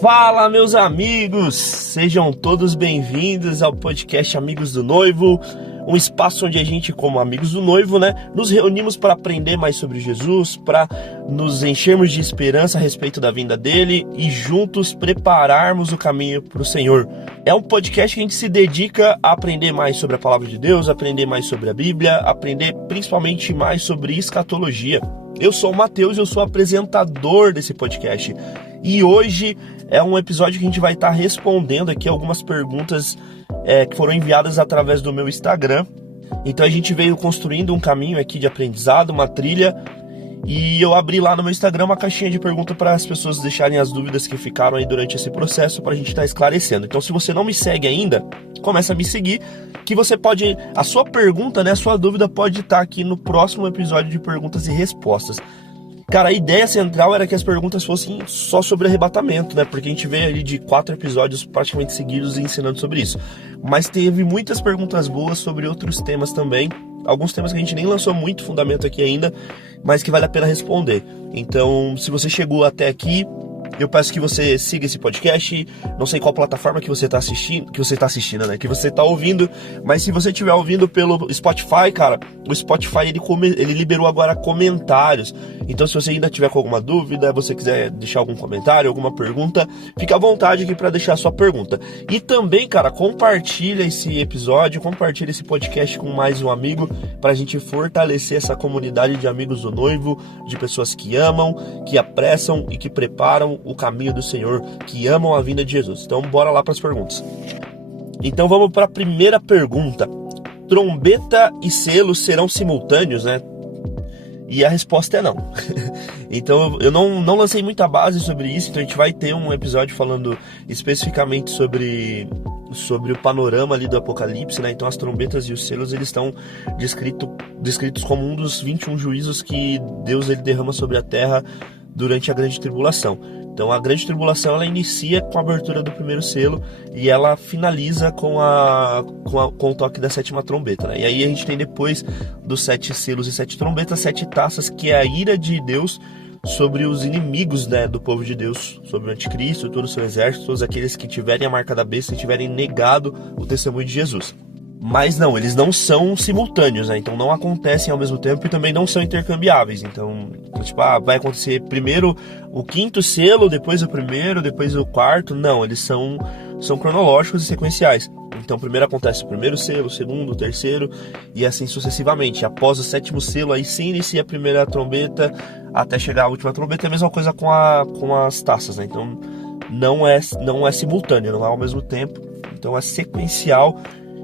Fala, meus amigos! Sejam todos bem-vindos ao podcast Amigos do Noivo, um espaço onde a gente, como amigos do noivo, nos reunimos para aprender mais sobre Jesus, para nos enchermos de esperança a respeito da vinda dele e juntos prepararmos o caminho para o Senhor. É um podcast que a gente se dedica a aprender mais sobre a Palavra de Deus, aprender mais sobre a Bíblia, aprender principalmente mais sobre escatologia. Eu sou o Matheus e eu sou apresentador desse podcast. E hoje é um episódio que a gente vai estar respondendo aqui algumas perguntas que foram enviadas através do meu Instagram. Então a gente veio construindo um caminho aqui de aprendizado, uma trilha, e eu abri lá no meu Instagram uma caixinha de perguntas para as pessoas deixarem as dúvidas que ficaram aí durante esse processo para a gente estar esclarecendo. Então se você não me segue ainda, começa a me seguir, que você pode, a sua pergunta, a sua dúvida pode estar aqui no próximo episódio de perguntas e respostas. Cara, a ideia central era que as perguntas fossem só sobre arrebatamento, porque a gente veio ali de 4 episódios praticamente seguidos ensinando sobre isso. Mas teve muitas perguntas boas sobre outros temas também, alguns temas que a gente nem lançou muito fundamento aqui ainda, mas que vale a pena responder. Então, se você chegou até aqui, eu peço que você siga esse podcast, não sei qual plataforma que você está assistindo, que você está ouvindo, mas se você estiver ouvindo pelo Spotify, cara, o Spotify ele liberou agora comentários. Então se você ainda tiver com alguma dúvida, você quiser deixar algum comentário, alguma pergunta, fica à vontade aqui para deixar a sua pergunta. E também, cara, compartilha esse episódio, compartilha esse podcast com mais um amigo, para a gente fortalecer essa comunidade de amigos do noivo, de pessoas que amam, que apressam e que preparam o caminho do Senhor, que amam a vinda de Jesus. Então bora lá para as perguntas. Então vamos para a primeira pergunta. Trombeta e selo serão simultâneos, E a resposta é não. Então eu não lancei muita base sobre isso, então a gente vai ter um episódio falando especificamente sobre o panorama ali do Apocalipse, Então as trombetas e os selos, eles estão descritos como um dos 21 juízos que Deus ele derrama sobre a terra durante a grande tribulação. Então a grande tribulação ela inicia com a abertura do primeiro selo e ela finaliza com o toque da 7ª trombeta. E aí a gente tem depois dos 7 selos e 7 trombetas, 7 taças, que é a ira de Deus sobre os inimigos do povo de Deus, sobre o anticristo, todo o seu exército, todos aqueles que tiverem a marca da besta e tiverem negado o testemunho de Jesus. Mas não, eles não são simultâneos, Então não acontecem ao mesmo tempo e também não são intercambiáveis. Então, vai acontecer primeiro o 5º selo, depois o primeiro, depois o 4º. Não, eles são cronológicos e sequenciais. Então primeiro acontece o primeiro selo, o segundo, o terceiro e assim sucessivamente. Após o 7º selo, aí sim inicia a primeira trombeta até chegar à última trombeta. É a mesma coisa com as taças, Então não é simultâneo, não é ao mesmo tempo. Então é sequencial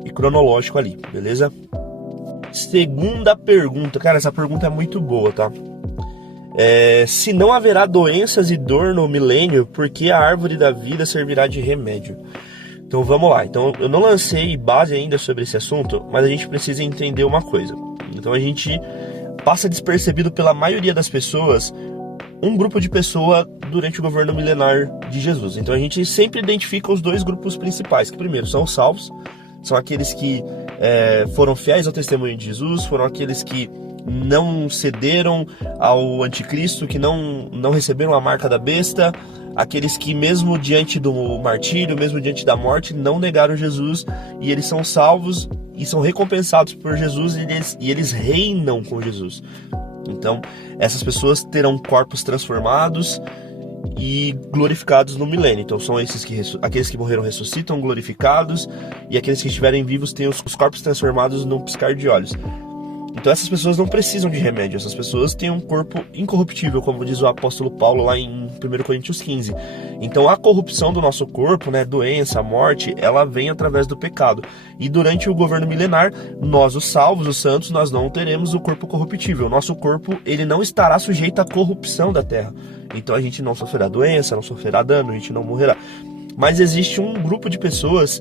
e cronológico ali, beleza? Segunda pergunta, cara, essa pergunta é muito boa, tá? Se não haverá doenças e dor no milênio, por que a árvore da vida servirá de remédio? Então vamos lá. Então eu não lancei base ainda sobre esse assunto, mas a gente precisa entender uma coisa. Então a gente passa despercebido pela maioria das pessoas um grupo de pessoa durante o governo milenar de Jesus. Então a gente sempre identifica os 2 grupos principais, que primeiro são os salvos, são aqueles que foram fiéis ao testemunho de Jesus, foram aqueles que não cederam ao anticristo, que não receberam a marca da besta, aqueles que mesmo diante do martírio, mesmo diante da morte, não negaram Jesus, e eles são salvos e são recompensados por Jesus e eles reinam com Jesus. Então essas pessoas terão corpos transformados e glorificados no milênio. Então são aqueles que morreram ressuscitam glorificados, e aqueles que estiverem vivos têm os corpos transformados num piscar de olhos. Então essas pessoas não precisam de remédio, essas pessoas têm um corpo incorruptível, como diz o apóstolo Paulo lá em 1 Coríntios 15. Então a corrupção do nosso corpo, doença, morte, ela vem através do pecado. E durante o governo milenar, nós, os salvos, os santos, nós não teremos o corpo corruptível. O nosso corpo, ele não estará sujeito à corrupção da terra. Então a gente não sofrerá doença, não sofrerá dano, a gente não morrerá. Mas existe um grupo de pessoas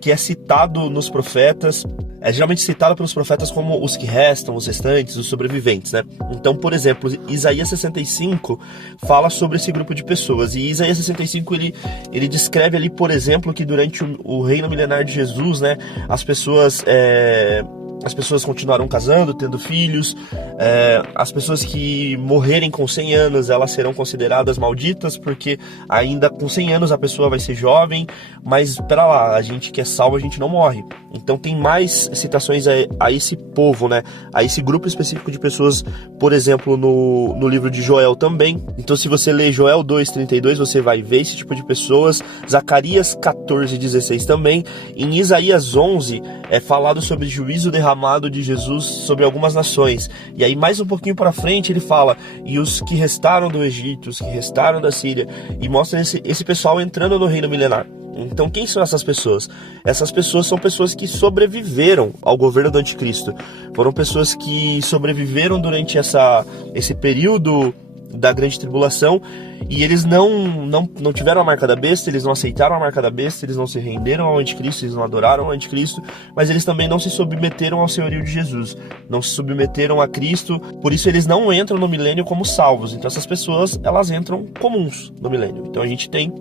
que é citado nos profetas, é geralmente citado pelos profetas como os que restam, os restantes, os sobreviventes, Então, por exemplo, Isaías 65 fala sobre esse grupo de pessoas, e Isaías 65 ele descreve ali, por exemplo, que durante o reino milenar de Jesus, as pessoas as pessoas continuarão casando, tendo filhos, as pessoas que morrerem com 100 anos, elas serão consideradas malditas, porque ainda com 100 anos a pessoa vai ser jovem, mas espera lá, a gente que é salvo, a gente não morre. Então tem mais citações a esse povo, né? A esse grupo específico de pessoas, por exemplo, no livro de Joel também. Então se você ler Joel 2:32, você vai ver esse tipo de pessoas. Zacarias 14:16 também. Em Isaías 11 é falado sobre juízo derramado de Jesus sobre algumas nações. E aí mais um pouquinho para frente ele fala, e os que restaram do Egito, os que restaram da Síria, e mostra esse pessoal entrando no reino milenar. Então quem são essas pessoas? Essas pessoas são pessoas que sobreviveram ao governo do anticristo. Foram pessoas que sobreviveram durante esse período da grande tribulação, e eles não tiveram a marca da besta, eles não aceitaram a marca da besta, eles não se renderam ao anticristo, eles não adoraram ao anticristo, mas eles também não se submeteram ao senhorio de Jesus, não se submeteram a Cristo, por isso eles não entram no milênio como salvos. Então essas pessoas, elas entram comuns no milênio. Então a gente tem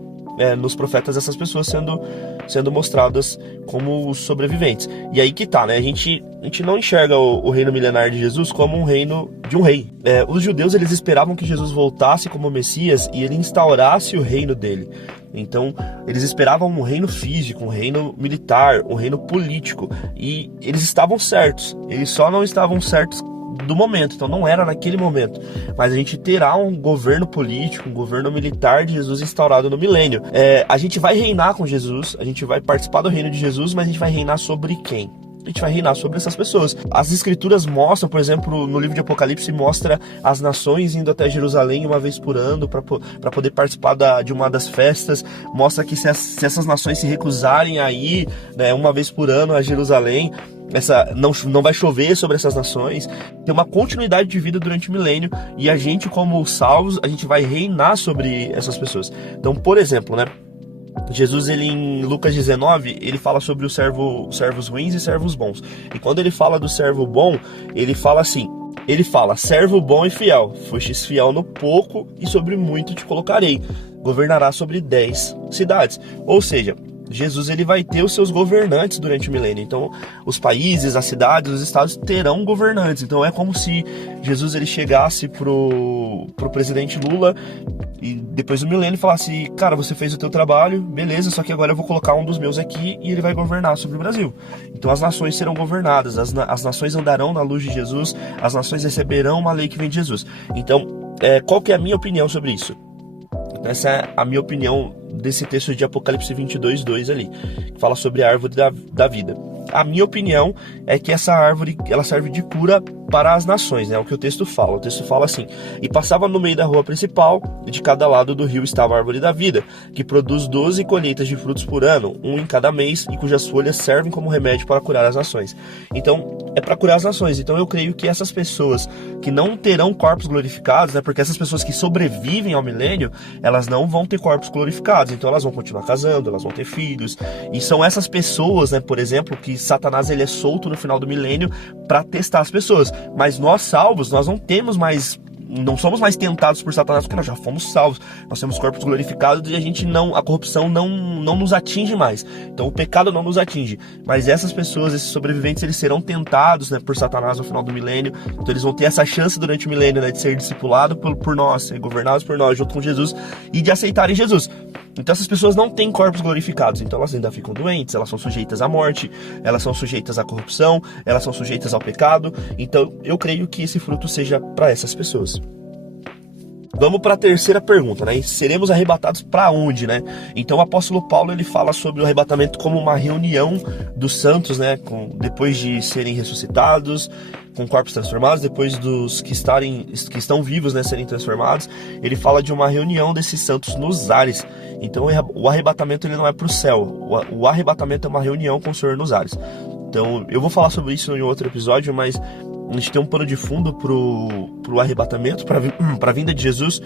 nos profetas essas pessoas sendo mostradas como sobreviventes. E aí que tá, né? A gente não enxerga o reino milenar de Jesus como um reino de um rei. Os judeus, eles esperavam que Jesus voltasse como Messias e ele instaurasse o reino dele. Então, eles esperavam um reino físico, um reino militar, um reino político. E eles estavam certos. Eles só não estavam certos do momento, então não era naquele momento, mas a gente terá um governo político, um governo militar de Jesus instaurado no milênio. A gente vai reinar com Jesus, a gente vai participar do reino de Jesus, mas a gente vai reinar sobre quem? A gente vai reinar sobre essas pessoas. As escrituras mostram, por exemplo, no livro de Apocalipse, mostra as nações indo até Jerusalém uma vez por ano para poder participar de uma das festas. Mostra que se essas nações se recusarem a ir, né, uma vez por ano a Jerusalém, não vai chover sobre essas nações. Tem uma continuidade de vida durante o milênio, e a gente, como salvos, a gente vai reinar sobre essas pessoas. Então, por exemplo, né, Jesus, ele em Lucas 19, ele fala sobre os servos ruins e servos bons. E quando ele fala do servo bom, ele fala assim, servo bom e fiel, fostes fiel no pouco e sobre muito te colocarei, governará sobre 10 cidades. Ou seja, Jesus, ele vai ter os seus governantes durante o milênio. Então os países, as cidades, os estados terão governantes. Então é como se Jesus, ele chegasse pro presidente Lula e depois do milênio falasse, cara, você fez o teu trabalho, beleza, só que agora eu vou colocar um dos meus aqui e ele vai governar sobre o Brasil. Então as nações serão governadas, as nações andarão na luz de Jesus, as nações receberão uma lei que vem de Jesus. Então, qual que é a minha opinião sobre isso? Essa é a minha opinião desse texto de Apocalipse 22:2 ali, que fala sobre a árvore da vida. A minha opinião é que essa árvore, ela serve de cura para as nações, né? É o que o texto fala. O texto fala assim: e passava no meio da rua principal, e de cada lado do rio estava a árvore da vida, que produz 12 colheitas de frutos por ano, um em cada mês, e cujas folhas servem como remédio para curar as nações. Então, é para curar as nações. Então eu creio que essas pessoas que não terão corpos glorificados, né? Porque essas pessoas que sobrevivem ao milênio, elas não vão ter corpos glorificados. Então elas vão continuar casando, elas vão ter filhos. E são essas pessoas, né? Por exemplo, que Satanás, ele é solto no final do milênio para testar as pessoas. Mas nós salvos, nós não somos mais tentados por Satanás, porque nós já fomos salvos, nós temos corpos glorificados e a corrupção não nos atinge mais. Então o pecado não nos atinge, mas essas pessoas, esses sobreviventes, eles serão tentados, né, por Satanás no final do milênio. Então eles vão ter essa chance durante o milênio, né, de ser discipulados por nós, ser governados por nós junto com Jesus e de aceitarem Jesus. Então essas pessoas não têm corpos glorificados, então elas ainda ficam doentes, elas são sujeitas à morte, elas são sujeitas à corrupção, elas são sujeitas ao pecado. Então eu creio que esse fruto seja para essas pessoas. Vamos para a terceira pergunta, né? Seremos arrebatados para onde, né? Então o apóstolo Paulo, ele fala sobre o arrebatamento como uma reunião dos santos, né? Depois de serem ressuscitados, com corpos transformados, depois dos que estão vivos, né, serem transformados. Ele fala de uma reunião desses santos nos ares. Então o arrebatamento, ele não é para o céu. O arrebatamento é uma reunião com o Senhor nos ares. Então eu vou falar sobre isso em outro episódio, mas a gente tem um pano de fundo pro arrebatamento, para a vinda de Jesus,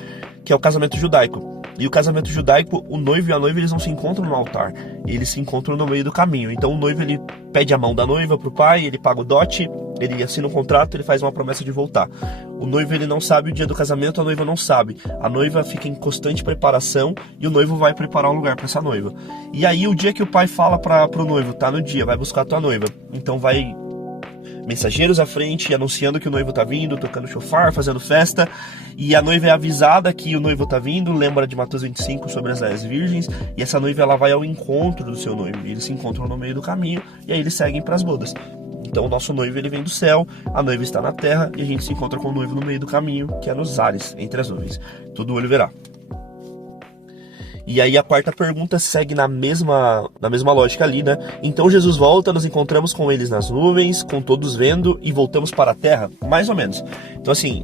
que é o casamento judaico. E o casamento judaico, o noivo e a noiva, eles não se encontram no altar, eles se encontram no meio do caminho. Então o noivo, ele pede a mão da noiva pro pai, ele paga o dote, ele assina um contrato, ele faz uma promessa de voltar. O noivo, ele não sabe o dia do casamento, a noiva não sabe. A noiva fica em constante preparação e o noivo vai preparar um lugar para essa noiva. E aí o dia que o pai fala pro noivo, tá no dia, vai buscar a tua noiva. Então vai mensageiros à frente, anunciando que o noivo tá vindo, tocando shofar, fazendo festa, e a noiva é avisada que o noivo tá vindo, lembra de Mateus 25 sobre as 10 virgens, e essa noiva ela vai ao encontro do seu noivo, e eles se encontram no meio do caminho, e aí eles seguem para as bodas. Então o nosso noivo ele vem do céu, a noiva está na terra, e a gente se encontra com o noivo no meio do caminho, que é nos ares, entre as nuvens. Todo olho verá. E aí a quarta pergunta segue na mesma lógica ali, né? Então Jesus volta, nos encontramos com eles nas nuvens, com todos vendo, e voltamos para a terra? Mais ou menos. Então assim,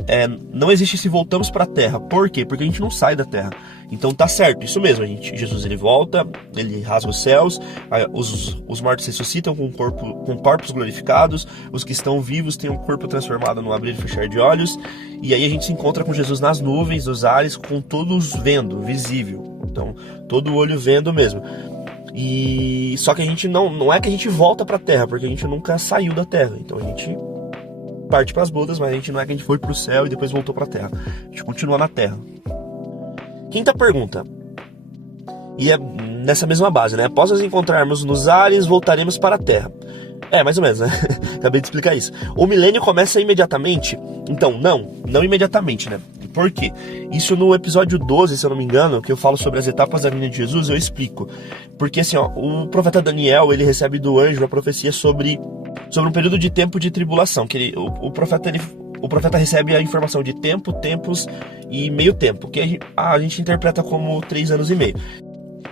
não existe se voltamos para a terra. Por quê? Porque a gente não sai da terra. Então tá certo, isso mesmo, Jesus ele volta, ele rasga os céus, os mortos ressuscitam com corpos glorificados, os que estão vivos têm um corpo transformado no abrir e fechar de olhos, e aí a gente se encontra com Jesus nas nuvens, nos ares, com todos vendo, visível. Então, todo olho vendo mesmo. E só que a gente não é que a gente volta para a terra, porque a gente nunca saiu da terra. Então a gente parte para as bodas, mas a gente não é que a gente foi para o céu e depois voltou para a terra. A gente continua na terra. Quinta pergunta. E é nessa mesma base, né? Após nos encontrarmos nos ares, voltaremos para a terra. Mais ou menos, né? Acabei de explicar isso. O milênio começa imediatamente? Então, não imediatamente, né? Por quê? Isso no episódio 12, se eu não me engano, que eu falo sobre as etapas da vinda de Jesus, eu explico. Porque assim, o profeta Daniel, ele recebe do anjo a profecia sobre um período de tempo de tribulação, que o profeta recebe a informação de tempo, tempos e meio tempo, que a gente interpreta como 3 anos e meio.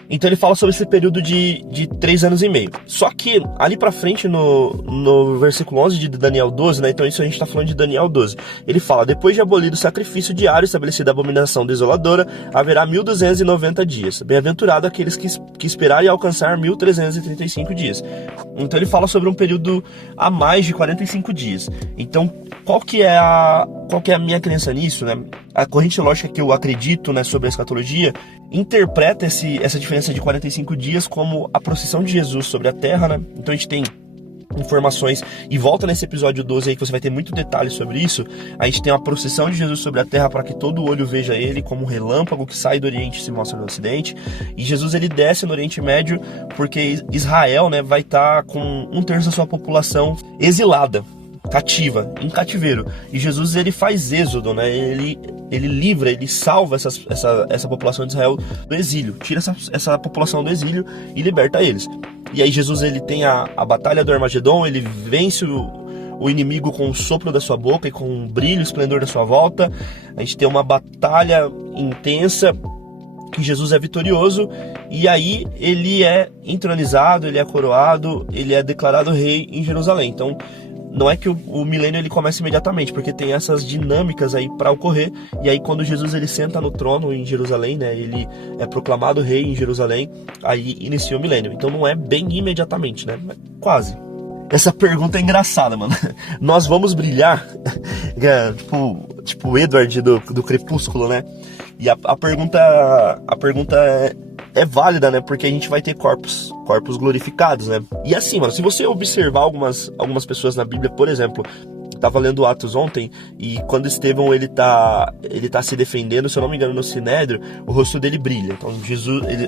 Então ele fala sobre esse período de 3 anos e meio. Só que ali pra frente no versículo 11 de Daniel 12, né? Então isso a gente tá falando de Daniel 12. Ele fala, depois de abolido o sacrifício diário, estabelecida a abominação desoladora, haverá 1290 dias. Bem-aventurado aqueles que esperarem alcançar 1335 dias. Então ele fala sobre um período a mais de 45 dias. Então qual que é a minha crença nisso, né? A corrente lógica que eu acredito, né, sobre a escatologia interpreta essa diferença de 45 dias como a procissão de Jesus sobre a terra, né? Então a gente tem informações, e volta nesse episódio 12 aí que você vai ter muito detalhe sobre isso. A gente tem a procissão de Jesus sobre a terra para que todo olho veja ele como um relâmpago que sai do Oriente e se mostra no Ocidente, e Jesus ele desce no Oriente Médio porque Israel, né, vai estar com 1/3 da sua população exilada, cativa, em cativeiro, e Jesus ele faz êxodo, né? Ele livra, ele salva essa população de Israel do exílio, tira essa população do exílio e liberta eles. E aí Jesus ele tem a batalha do Armagedon, ele vence o inimigo com o sopro da sua boca e com o brilho e esplendor da sua volta. A gente tem uma batalha intensa que Jesus é vitorioso, e aí ele é entronizado, ele é coroado, ele é declarado rei em Jerusalém. Então não é que o milênio ele começa imediatamente, porque tem essas dinâmicas aí para ocorrer, e aí quando Jesus ele senta no trono em Jerusalém, né, ele é proclamado rei em Jerusalém, aí inicia o milênio. Então não é bem imediatamente, né, quase. Essa pergunta é engraçada, mano. Nós vamos brilhar, tipo o Edward do Crepúsculo, né? E a pergunta é válida, né? Porque a gente vai ter corpos glorificados, né? E assim, mano, se você observar algumas pessoas na Bíblia, por exemplo, tava lendo Atos ontem, e quando Estevão ele tá se defendendo, se eu não me engano, no Sinédrio, o rosto dele brilha. Então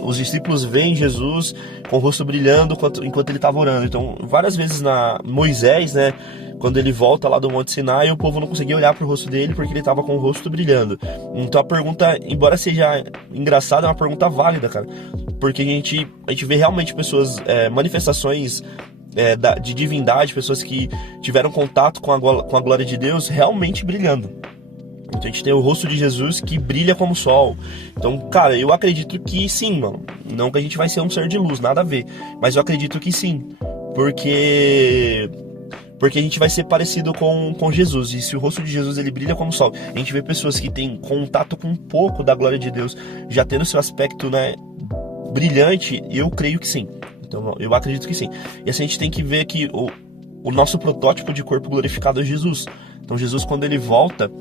os discípulos veem Jesus com o rosto brilhando enquanto ele tava orando. Então várias vezes Moisés, né, quando ele volta lá do Monte Sinai, o povo não conseguia olhar pro rosto dele porque ele tava com o rosto brilhando. Então a pergunta, embora seja engraçada, é uma pergunta válida, cara, porque a gente vê realmente pessoas, manifestações de divindade, pessoas que tiveram contato com a glória de Deus realmente brilhando. Então a gente tem o rosto de Jesus que brilha como o sol. Então, cara, eu acredito que sim, mano. Não que a gente vai ser um ser de luz, nada a ver, mas eu acredito que sim, porque a gente vai ser parecido com Jesus. E se o rosto de Jesus ele brilha como o sol, a gente vê pessoas que têm contato com um pouco da glória de Deus já tendo seu aspecto, né, brilhante, eu creio que sim. Então eu acredito que sim. E assim a gente tem que ver que o nosso protótipo de corpo glorificado é Jesus. Então Jesus, quando ele volta,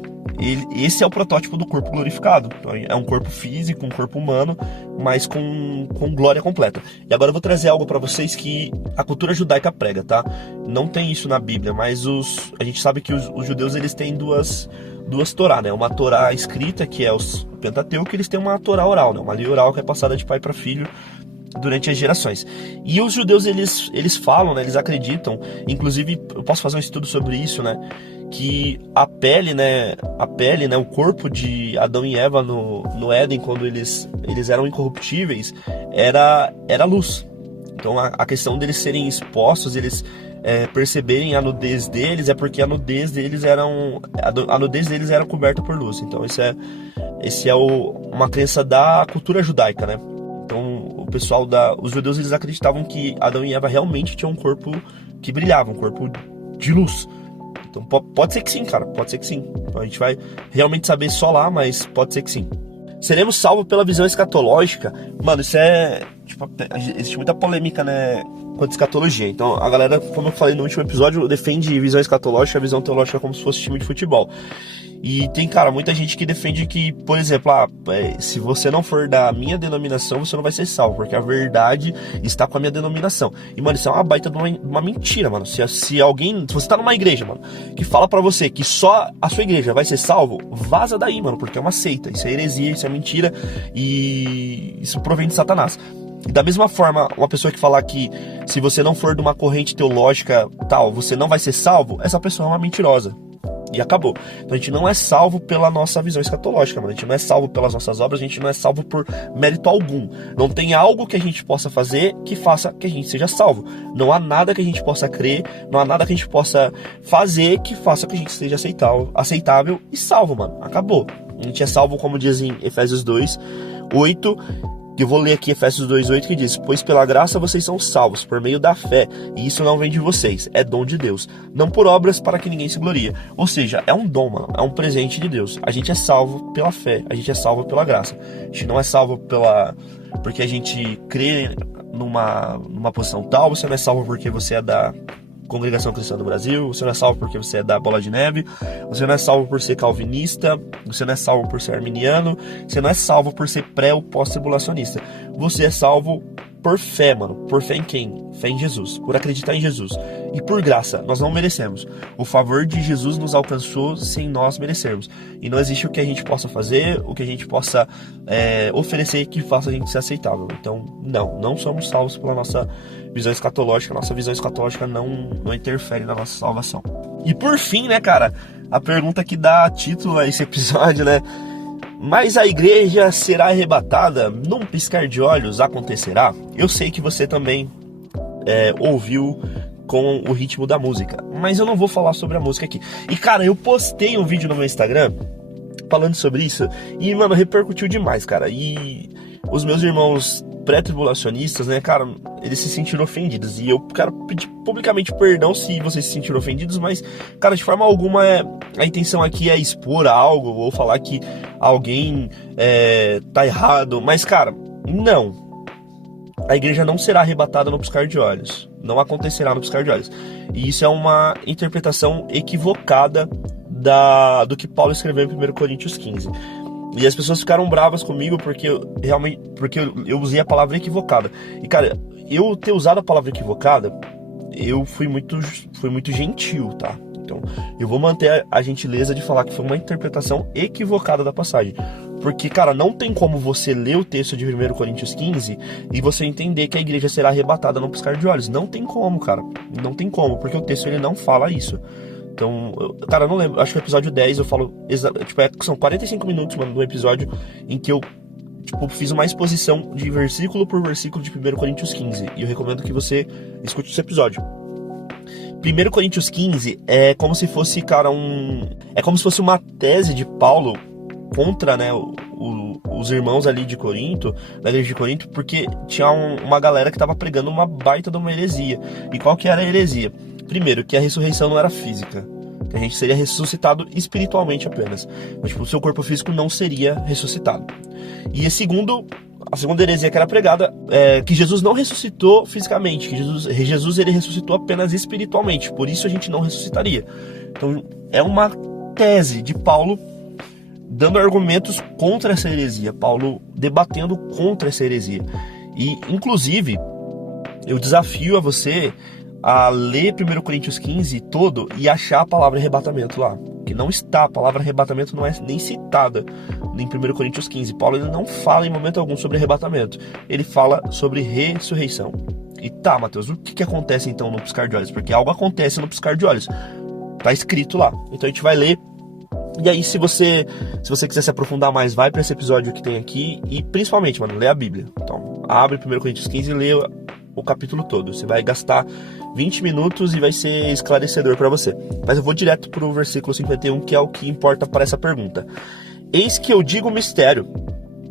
esse é o protótipo do corpo glorificado. Então, é um corpo físico, um corpo humano, mas com glória completa. E agora eu vou trazer algo para vocês que a cultura judaica prega, tá? Não tem isso na Bíblia, mas a gente sabe que os judeus eles têm duas Torá, né? Uma Torá escrita, que é o Pentateuco, e eles têm uma Torá oral, né? Uma lei oral que é passada de pai para filho. durante as gerações. E os judeus, eles falam, né, eles acreditam, inclusive eu posso fazer um estudo sobre isso, né, que a pele, né, o corpo de Adão e Eva no Éden, quando eles eram incorruptíveis, era luz. Então a questão deles serem expostos, eles perceberem a nudez deles, é porque a nudez deles era coberta por luz. Então esse é uma crença da cultura judaica, né? Então o pessoal os judeus, eles acreditavam que Adão e Eva realmente tinham um corpo que brilhava, um corpo de luz. Então pode ser que sim, cara, pode ser que sim. Então, a gente vai realmente saber só lá, mas pode ser que sim. Seremos salvos pela visão escatológica? Mano, isso existe muita polêmica, né, quanto a escatologia. Então a galera, como eu falei no último episódio, defende visão escatológica, a visão teológica como se fosse time de futebol. E tem, cara, muita gente que defende que, por exemplo, se você não for da minha denominação, você não vai ser salvo, porque a verdade está com a minha denominação. E, mano, isso é uma baita de uma mentira, mano. Se você tá numa igreja, mano, que fala pra você que só a sua igreja vai ser salvo, vaza daí, mano, porque é uma seita. Isso é heresia, isso é mentira, e isso provém de Satanás. E da mesma forma, uma pessoa que falar que se você não for de uma corrente teológica tal, você não vai ser salvo, essa pessoa é uma mentirosa. E acabou. Então a gente não é salvo pela nossa visão escatológica, mano. A gente não é salvo pelas nossas obras, a gente não é salvo por mérito algum. Não tem algo que a gente possa fazer que faça que a gente seja salvo. Não há nada que a gente possa crer, não há nada que a gente possa fazer que faça que a gente seja aceitável e salvo, mano. Acabou. A gente é salvo, como diz em Efésios 2:8. Eu vou ler aqui Efésios 2:8, que diz: pois pela graça vocês são salvos, por meio da fé, e isso não vem de vocês, é dom de Deus, não por obras para que ninguém se glorie. Ou seja, é um dom, mano, é um presente de Deus. A gente é salvo pela fé, a gente é salvo pela graça. A gente não é salvo porque a gente crê numa posição tal, você não é salvo porque você é da Congregação Cristã do Brasil, você não é salvo porque você é da Bola de Neve, você não é salvo por ser calvinista, você não é salvo por ser arminiano, você não é salvo por ser pré ou pós-tribulacionista. Você é salvo por fé, mano. Por fé em quem? Fé em Jesus, por acreditar em Jesus. E por graça, nós não merecemos. O favor de Jesus nos alcançou sem nós merecermos. E não existe o que a gente possa fazer, o que a gente possa oferecer que faça a gente ser aceitável. Então, não somos salvos pela nossa visão escatológica. Nossa visão escatológica não interfere na nossa salvação. E por fim, né, cara, a pergunta que dá título a esse episódio, né? Mas a igreja será arrebatada num piscar de olhos? Acontecerá? Eu sei que você também ouviu com o ritmo da música, mas eu não vou falar sobre a música aqui. E, cara, eu postei um vídeo no meu Instagram falando sobre isso e, mano, repercutiu demais, cara. E os meus irmãos pré-tribulacionistas, né, cara, eles se sentiram ofendidos. E eu quero pedir publicamente perdão se vocês se sentiram ofendidos, mas, cara, de forma alguma a intenção aqui é expor algo ou falar que alguém tá errado. Mas, cara, não. A igreja não será arrebatada no piscar de olhos. Não acontecerá no piscar de olhos. E isso é uma interpretação equivocada do que Paulo escreveu em 1 Coríntios 15. E as pessoas ficaram bravas comigo porque eu usei a palavra equivocada. E, cara, eu ter usado a palavra equivocada, eu fui muito gentil, tá? Então, eu vou manter a gentileza de falar que foi uma interpretação equivocada da passagem. Porque, cara, não tem como você ler o texto de 1 Coríntios 15 e você entender que a igreja será arrebatada no piscar de olhos. Não tem como, cara. Não tem como, porque o texto ele não fala isso. Então, cara, eu não lembro, acho que no episódio 10 eu falo, são 45 minutos, mano, no episódio em que eu, fiz uma exposição de versículo por versículo de 1 Coríntios 15, e eu recomendo que você escute esse episódio. 1 Coríntios 15 é como se fosse, cara, uma tese de Paulo contra, né, os irmãos ali de Corinto, da igreja de Corinto, porque tinha uma galera que tava pregando uma baita de uma heresia. E qual que era a heresia? Primeiro, que a ressurreição não era física, que a gente seria ressuscitado espiritualmente apenas. Mas, o seu corpo físico não seria ressuscitado. E a segunda heresia que era pregada é que Jesus não ressuscitou fisicamente, que Jesus ele ressuscitou apenas espiritualmente, por isso a gente não ressuscitaria. Então, é uma tese de Paulo dando argumentos contra essa heresia, Paulo debatendo contra essa heresia. E, inclusive, eu desafio a você a ler 1 Coríntios 15 todo e achar a palavra arrebatamento lá. que não está, a palavra arrebatamento não é nem citada em 1 Coríntios 15. Paulo ele não fala em momento algum sobre arrebatamento, ele fala sobre ressurreição. E tá, Mateus, o que acontece então no piscar de olhos? Porque algo acontece no piscar de olhos, tá escrito lá. Então a gente vai ler. E aí, se você quiser se aprofundar mais, vai para esse episódio que tem aqui. E principalmente, mano, lê a Bíblia. Então, abre 1 Coríntios 15 e lê o capítulo todo. Você vai gastar 20 minutos e vai ser esclarecedor para você. Mas eu vou direto pro versículo 51, que é o que importa para essa pergunta. Eis que eu digo o mistério.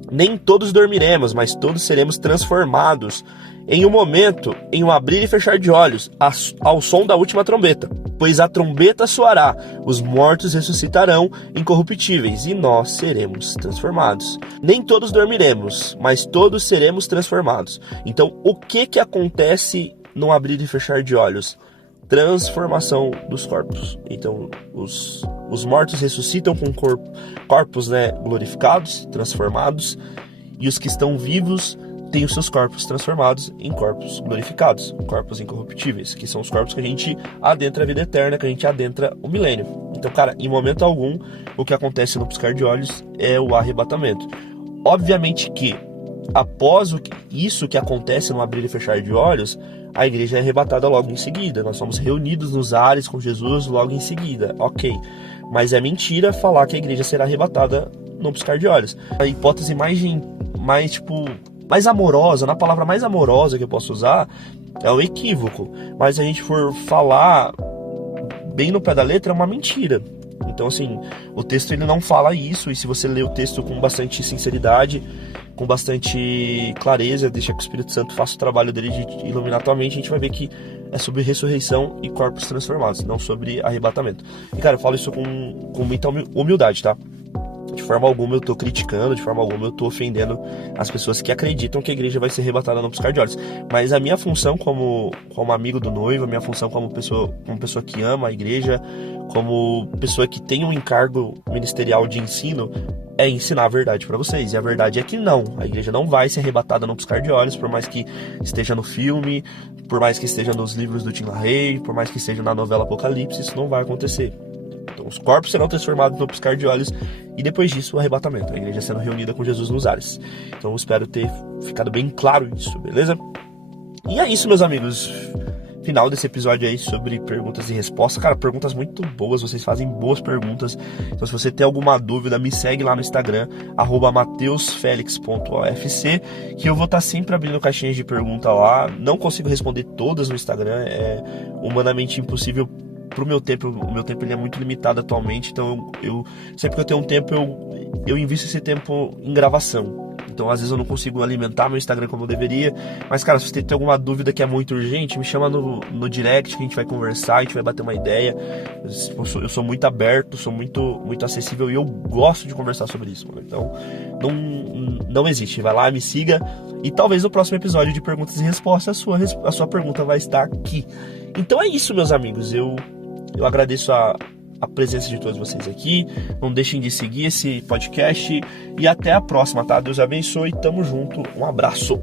Nem todos dormiremos, mas todos seremos transformados em um momento, em um abrir e fechar de olhos, ao som da última trombeta. Pois a trombeta soará, os mortos ressuscitarão incorruptíveis, e nós seremos transformados. Nem todos dormiremos, mas todos seremos transformados. Então, o que acontece no abrir e fechar de olhos? Transformação dos corpos. Então, os mortos ressuscitam com corpos, glorificados, transformados, e os que estão vivos têm os seus corpos transformados em corpos glorificados, corpos incorruptíveis, que são os corpos que a gente adentra a vida eterna, que a gente adentra o milênio. Então, cara, em momento algum, o que acontece no piscar de olhos é o arrebatamento. Obviamente que, após isso que acontece no abrir e fechar de olhos, a igreja é arrebatada logo em seguida. Nós somos reunidos nos ares com Jesus logo em seguida, ok. Mas é mentira falar que a igreja será arrebatada no piscar de olhos. A hipótese mais amorosa, na palavra mais amorosa que eu posso usar, é o equívoco. Mas se a gente for falar bem no pé da letra, é uma mentira. Então, assim, o texto ele não fala isso, e se você ler o texto com bastante sinceridade, com bastante clareza, deixa que o Espírito Santo faça o trabalho dele de iluminar tua mente, a gente vai ver que é sobre ressurreição e corpos transformados, não sobre arrebatamento. E, cara, eu falo isso com muita humildade, tá? De forma alguma eu tô criticando, de forma alguma eu tô ofendendo as pessoas que acreditam que a igreja vai ser arrebatada no piscar de olhos. Mas a minha função como amigo do noivo, a minha função como pessoa que ama a igreja, como pessoa que tem um encargo ministerial de ensino, é ensinar a verdade para vocês. E a verdade é que não, a igreja não vai ser arrebatada no piscar de olhos, por mais que esteja no filme, por mais que esteja nos livros do Tim LaHaye, por mais que esteja na novela Apocalipse, isso não vai acontecer. Então, os corpos serão transformados no piscar de olhos, e depois disso o arrebatamento, a igreja sendo reunida com Jesus nos ares. Então eu espero ter ficado bem claro isso, beleza? E é isso, meus amigos. Final desse episódio aí sobre perguntas e respostas. Cara, perguntas muito boas, vocês fazem boas perguntas. Então se você tem alguma dúvida, me segue lá no Instagram, @mateusfelix.ofc, que eu vou estar sempre abrindo caixinhas de pergunta lá. Não consigo responder todas no Instagram, é humanamente impossível pro meu tempo. O meu tempo ele é muito limitado atualmente, então eu sempre que eu tenho um tempo, eu invisto esse tempo em gravação. Então, às vezes eu não consigo alimentar meu Instagram como eu deveria. Mas, cara, se você tem alguma dúvida que é muito urgente, me chama no direct, que a gente vai conversar, a gente vai bater uma ideia. Eu sou muito aberto, sou muito acessível, e eu gosto de conversar sobre isso, mano. Então, não existe. Vai lá, me siga, e talvez no próximo episódio de perguntas e respostas a sua pergunta vai estar aqui. Então é isso, meus amigos. Eu agradeço a presença de todos vocês aqui. Não deixem de seguir esse podcast, e até a próxima, tá? Deus abençoe, tamo junto, um abraço.